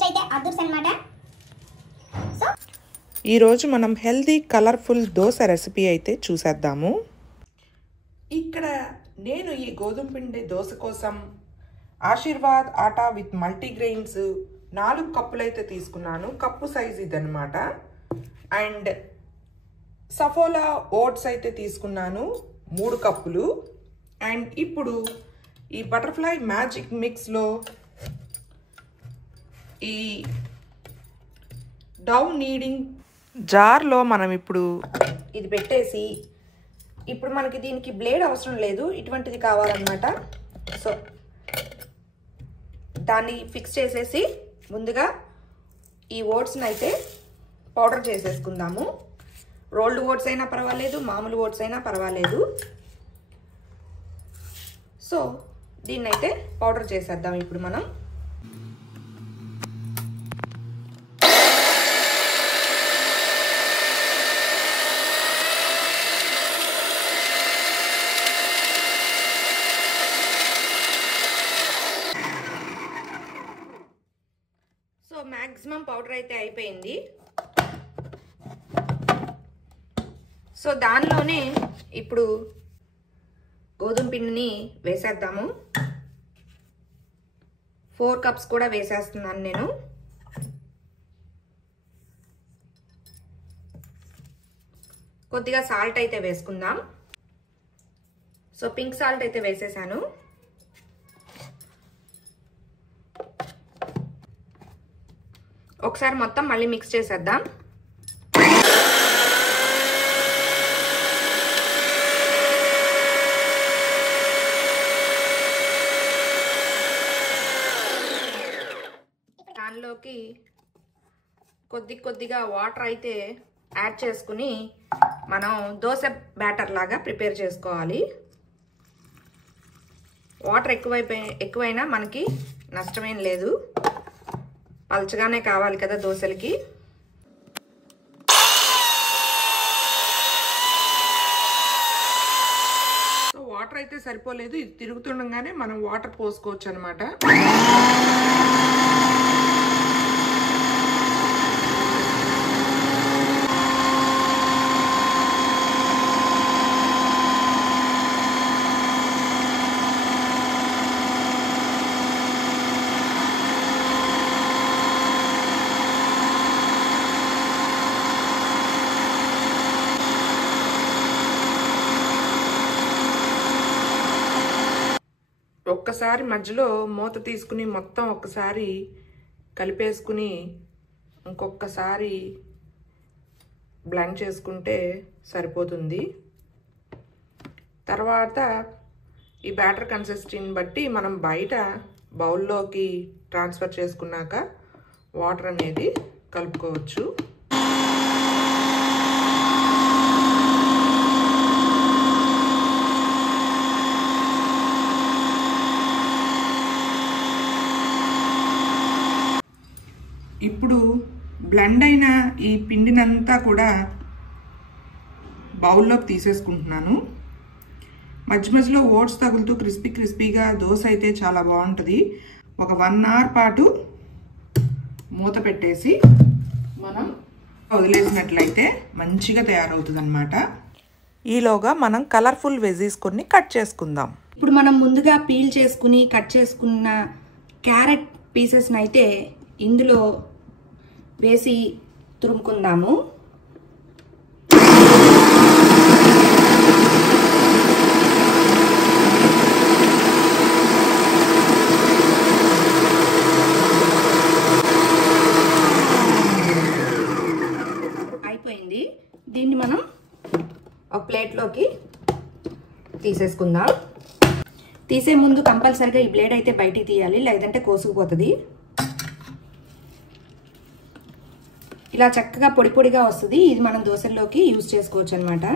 Taste అయితే అద్భుతం అన్నమాట. సో ఈ రోజు మనం హెల్దీ కలర్ఫుల్ దోశ రెసిపీ అయితే చూసేద్దాము. ఇక్కడ నేను ఈ గోధుమ పిండి దోశ కోసం ఆశీర్వాద్ ఆటా విత్ మల్టీగ్రెయిన్స్ 4 కప్పులు అయితే తీసుకున్నాను. కప్పు సైజ్ ఇదన్నమాట. అండ్ సఫోలా ఓట్స్ అయితే తీసుకున్నాను 3 కప్పులు. అండ్ ఇప్పుడు ఈ బటర్ఫ్లై మ్యాజిక్ మిక్స్లో ఈ డౌ నీడింగ్ జార్లో మనం ఇప్పుడు ఇది పెట్టేసి, ఇప్పుడు మనకి దీనికి బ్లేడ్ అవసరం లేదు, ఇటువంటిది కావాలన్నమాట. సో దాన్ని ఫిక్స్ చేసేసి ముందుగా ఈ ఓట్స్ని అయితే పౌడర్ చేసేసుకుందాము. రోల్డ్ ఓట్స్ అయినా పర్వాలేదు, మామూలు ఓట్స్ అయినా పర్వాలేదు. సో దీన్నైతే పౌడర్ చేసేద్దాం ఇప్పుడు మనం. సో మ్యాక్సిమం పౌడర్ అయితే అయిపోయింది. సో దానిలోనే ఇప్పుడు గోధుమ పిండిని వేసేద్దాము. 4 కప్స్ కూడా వేసేస్తున్నాను నేను. కొద్దిగా సాల్ట్ అయితే వేసుకుందాం. సో పింక్ సాల్ట్ అయితే వేసేసాను. ఒకసారి మొత్తం మళ్ళీ మిక్స్ చేసేద్దాం. దానిలోకి కొద్దిగా వాటర్ అయితే యాడ్ చేసుకుని మనం దోశ బ్యాటర్ లాగా ప్రిపేర్ చేసుకోవాలి. వాటర్ ఎక్కువైనా మనకి నష్టమేం లేదు, పల్చగానే కావాలి కదా దోశలకి. సో వాటర్ అయితే సరిపోలేదు, ఇది తిరుగుతుండగానే మనం వాటర్ పోసుకోవచ్చు అనమాట. ఒక్కసారి మధ్యలో మూత తీసుకుని మొత్తం ఒక్కసారి కలిపేసుకుని ఇంకొకసారి బ్లెండ్ చేసుకుంటే సరిపోతుంది. తర్వాత ఈ బ్యాటర్ కన్సిస్టెన్సీని బట్టి మనం బయట బౌల్లోకి ట్రాన్స్ఫర్ చేసుకున్నాక వాటర్ అనేది కలుపుకోవచ్చు. ఇప్పుడు బ్లెండ్ అయిన ఈ పిండినంతా కూడా బౌల్లోకి తీసేసుకుంటున్నాను. మధ్యలో ఓట్స్ తగులుతూ క్రిస్పీగా దోశ అయితే చాలా బాగుంటుంది. ఒక 1 అవర్ పాటు మూత పెట్టేసి మనం వదిలేసినట్లయితే మంచిగా తయారవుతుంది అన్నమాట. ఈలోగా మనం కలర్ఫుల్ వెజీస్ కొన్ని కట్ చేసుకుందాం. ఇప్పుడు మనం ముందుగా పీల్ చేసుకుని కట్ చేసుకున్న క్యారెట్ పీసెస్ని అయితే ఇందులో వేసి తురుముకుందాము. అయిపోయింది. దీన్ని మనం ఒక ప్లేట్లోకి తీసేసుకుందాం. తీసే ముందు కంపల్సరిగా ఈ బ్లేడ్ అయితే బయటికి తీయాలి, లేదంటే కోసుకుపోతుంది. ఇలా చక్కగా పొడిగా వస్తుంది. ఇది మనం దోశల్లోకి యూజ్ చేసుకోవచ్చు అనమాట.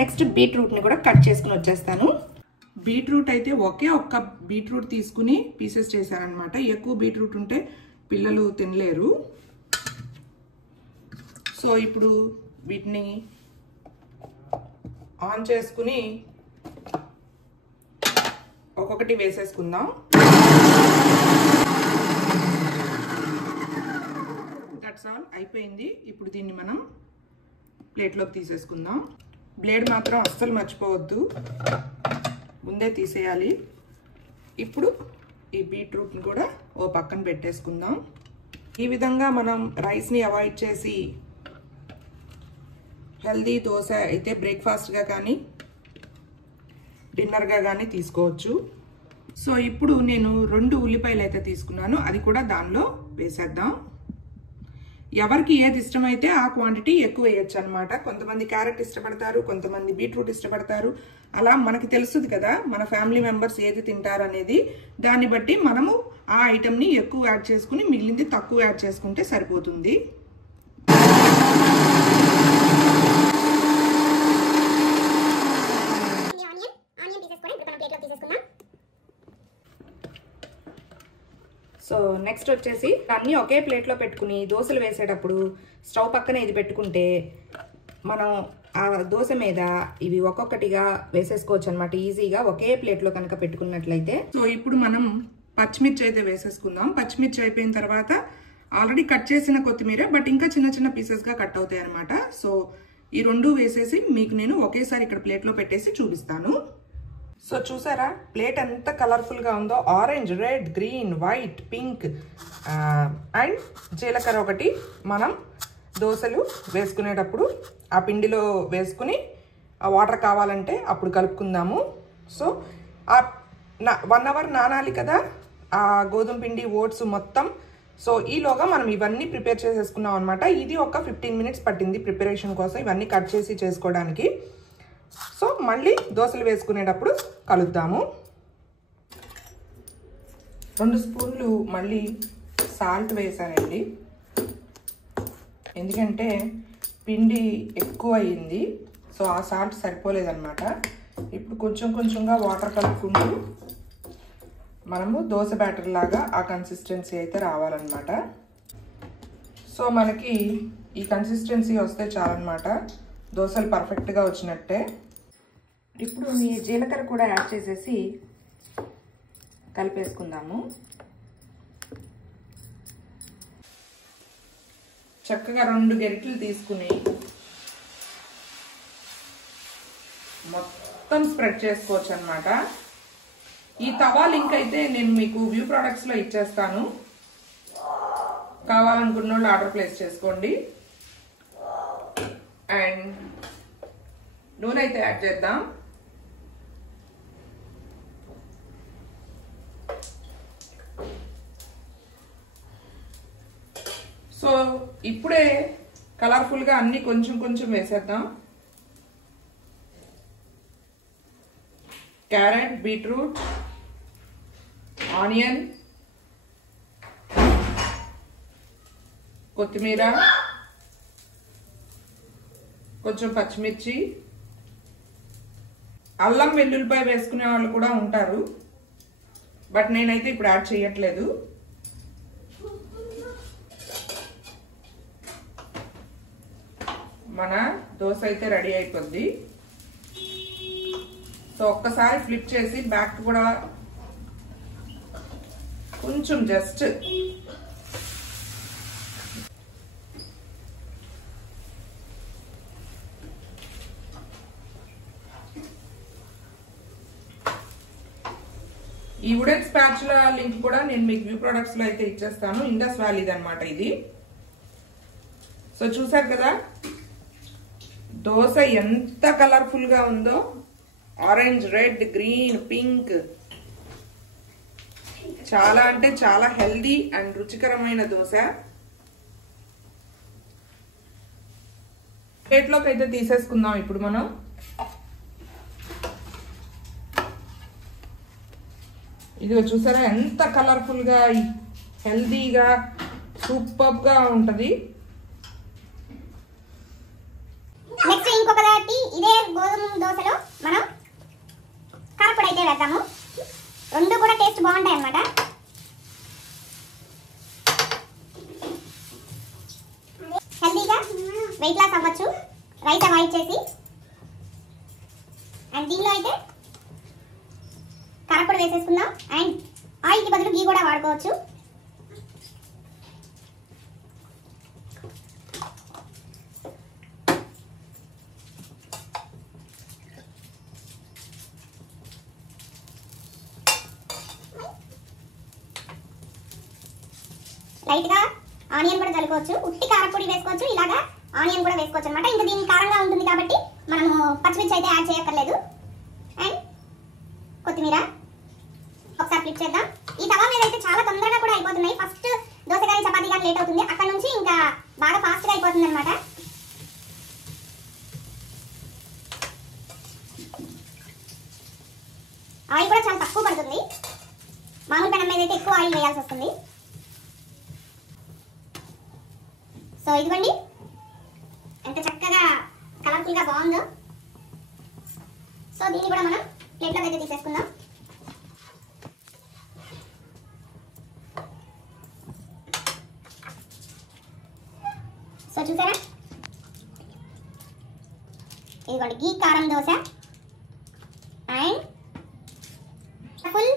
నెక్స్ట్ బీట్రూట్ని కూడా కట్ చేసుకుని వచ్చేస్తాను. బీట్రూట్ అయితే ఒకే ఒక్క బీట్రూట్ తీసుకుని పీసెస్ చేశారనమాట. ఎక్కువ బీట్రూట్ ఉంటే పిల్లలు తినలేరు. సో ఇప్పుడు వీటిని ఆన్ చేసుకుని ఒక్కొక్కటి వేసేసుకుందాం. అయిపోయింది. ఇప్పుడు దీన్ని మనం ప్లేట్లోకి తీసేసుకుందాం. బ్లేడ్ మాత్రం అస్సలు మర్చిపోవద్దు, ముందే తీసేయాలి. ఇప్పుడు ఈ బీట్రూట్ని కూడా ఓ పక్కన పెట్టేసుకుందాం. ఈ విధంగా మనం రైస్ని అవాయిడ్ చేసి హెల్దీ దోశ అయితే బ్రేక్ఫాస్ట్గా కానీ డిన్నర్గా కానీ తీసుకోవచ్చు. సో ఇప్పుడు నేను 2 ఉల్లిపాయలు అయితే తీసుకున్నాను, అది కూడా దానిలో వేసేద్దాం. ఎవరికి ఏది ఇష్టమైతే ఆ క్వాంటిటీ ఎక్కువ వేయచ్చు అనమాట. కొంతమంది క్యారెట్ ఇష్టపడతారు, కొంతమంది బీట్రూట్ ఇష్టపడతారు. అలా మనకి తెలుస్తుంది కదా మన ఫ్యామిలీ మెంబర్స్ ఏది తింటారు అనేది. దాన్ని బట్టి మనము ఆ ఐటెంని ఎక్కువ యాడ్ చేసుకుని మిగిలింది తక్కువ యాడ్ చేసుకుంటే సరిపోతుంది. సో నెక్స్ట్ వచ్చేసి అన్నీ ఒకే ప్లేట్లో పెట్టుకుని దోశలు వేసేటప్పుడు స్టవ్ పక్కన ఇది పెట్టుకుంటే మనం ఆ దోశ మీద ఇవి ఒక్కొక్కటిగా వేసేసుకోవచ్చు అనమాట ఈజీగా, ఒకే ప్లేట్లో కనుక పెట్టుకున్నట్లయితే. సో ఇప్పుడు మనం పచ్చిమిర్చి అయితే వేసేసుకుందాం. పచ్చిమిర్చి అయిపోయిన తర్వాత ఆల్రెడీ కట్ చేసిన కొత్తిమీర, బట్ ఇంకా చిన్న చిన్న పీసెస్గా కట్ అవుతాయి అనమాట. సో ఈ 2 వేసేసి మీకు నేను ఒకేసారి ఇక్కడ ప్లేట్లో పెట్టేసి చూపిస్తాను. సో చూసారా ప్లేట్ ఎంత కలర్ఫుల్గా ఉందో. Orange, red, green, white, pink and జీలకర్ర ఒకటి మనం దోశలు వేసుకునేటప్పుడు ఆ పిండిలో వేసుకుని ఆ వాటర్ కావాలంటే అప్పుడు కలుపుకుందాము. సో 1 అవర్ నానాలి కదా ఆ గోధుమ పిండి, ఓట్స్ మొత్తం. సో ఈలోగా మనం ఇవన్నీ ప్రిపేర్ చేసేసుకున్నాం అనమాట. ఇది ఒక 15 మినిట్స్ పట్టింది ప్రిపరేషన్ కోసం, ఇవన్నీ కట్ చేసి చేసుకోవడానికి. సో మళ్ళీ దోశలు వేసుకునేటప్పుడు కలుద్దాము. 2 స్పూన్లు మళ్ళీ సాల్ట్ వేసానండి, ఎందుకంటే పిండి ఎక్కువ అయ్యింది. సో ఆ సాల్ట్ సరిపోలేదన్నమాట. ఇప్పుడు కొంచెం కొంచెంగా వాటర్ కలుపుకుంటూ మనము దోశ బ్యాటర్ లాగా ఆ కన్సిస్టెన్సీ అయితే రావాలన్నమాట. సో మనకి ఈ కన్సిస్టెన్సీ వస్తే చాలన్నమాట, దోశలు పర్ఫెక్ట్గా వచ్చినట్టే. ఇప్పుడు ఈ జీలకర్ర కూడా యాడ్ చేసేసి కలిపేసుకుందాము. చక్కగా 2 గరిటెలు తీసుకుని మొత్తం స్ప్రెడ్ చేసుకోవచ్చు అనమాట. ఈ తవా లింక్ అయితే నేను మీకు వ్యూ ప్రొడక్ట్స్లో ఇచ్చేస్తాను, కావాలనుకున్న వాళ్ళు ఆర్డర్ ప్లేస్ చేసుకోండి. అండ్ నూనె అయితే యాడ్ చేద్దాం. సో ఇప్పుడే కలర్ఫుల్గా అన్ని కొంచెం కొంచెం వేసేద్దాం. క్యారెట్, బీట్రూట్, ఆనియన్, కొత్తిమీర, కొంచెం పచ్చిమిర్చి, అల్లం వెల్లుల్లిపాయ వేసుకునే వాళ్ళు కూడా ఉంటారు, బట్ నేనైతే ఇప్పుడు యాడ్ చేయట్లేదు. మన దోశ అయితే రెడీ అయిపోద్ది. సో ఒక్కసారి ఫ్లిప్ చేసి బ్యాక్ కూడా కొంచెం జస్ట్ ఈ వుడెన్ స్పాచులా లింక్ కూడా నేను మీకు వ్యూ ప్రొడక్ట్స్ లో అయితే ఇచ్చేస్తాను. ఇండస్ వ్యాలీది అన్నమాట ఇది. సో చూసారు కదా దోశ ఎంత కలర్ఫుల్ గా ఉందో. ఆరెంజ్, రెడ్, గ్రీన్, పింక్, చాలా అంటే చాలా హెల్దీ అండ్ రుచికరమైన దోశ. ప్లేట్లోకి అయితే తీసేసుకుందాం ఇప్పుడు మనం. ఇదిగో చూసారా ఎంత కలర్ఫుల్ గా హెల్దీగా సూపర్ గా ఉంటది. నెక్స్ట్ ఇంకొకటి ఇదే గోధుమ దోశలో మనం కారపొడి అయితే వేద్దాము. 2 కూడా టేస్ట్ బాగుంటాయి అన్నమాట. హెల్దీగా వెయిట్ లాస్ అవ్వచ్చు రైస్ అవాయిడ్ చేసి. అండ్ దీనిలో అయితే కారపొడి వేసేసుకుందాం. అండ్ ఆయిల్కి బదులు గీ కూడా వాడుకోవచ్చు. లైట్గా ఆనియన్ కూడా చల్లుకోవచ్చు, ఉట్టి కారపొడి వేసుకోవచ్చు, ఇలాగా ఆనియన్ కూడా వేసుకోవచ్చు అనమాట. ఇంకా దీనికి కారంగా ఉంటుంది కాబట్టి మనము పచ్చిమిర్చి అయితే యాడ్ చేయక్కర్లేదు. అండ్ కొత్తిమీర ఒకసారి ఫ్లిప్ చేద్దాం. ఈ తవా మీద అయితే చాలా తొందరగా కూడా అయిపోతున్నాయి. ఫస్ట్ దోశ కానీ చపాతీ కానీ లేట్ అవుతుంది, అక్కడ నుంచి ఇంకా బాగా ఫాస్ట్గా అయిపోతుంది అనమాట. ఆయిల్ కూడా చాలా తక్కువ పడుతుంది, మామూలు పెనం మీద అయితే ఎక్కువ ఆయిల్ వేయాల్సి వస్తుంది. సో ఇదిగోండి ఎంత చక్కగా కలర్ఫుల్గా బాగుందో. సో దీన్ని కూడా మనం ప్లేట్లోకి అయితే తీసేసుకుందాం. సో చూసారా, ఇదిగోండి గీ కారం dosa and full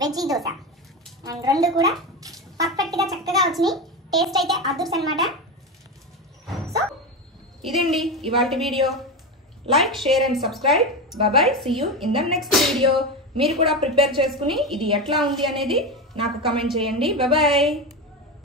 veggie dosa, and రెండు కూడా పర్ఫెక్ట్గా చక్కగా వచ్చినాయి. టేస్ట్ అయితే అదుర్స్ అనమాట. సో ఇదండి ఇవాల్టి వీడియో. Like, share and subscribe. Bye, see you in the next video. మీరు కూడా ప్రిపేర్ చేసుకుని ఇది ఎట్లా ఉంది అనేది నాకు కమెంట్ చేయండి. బాయ్.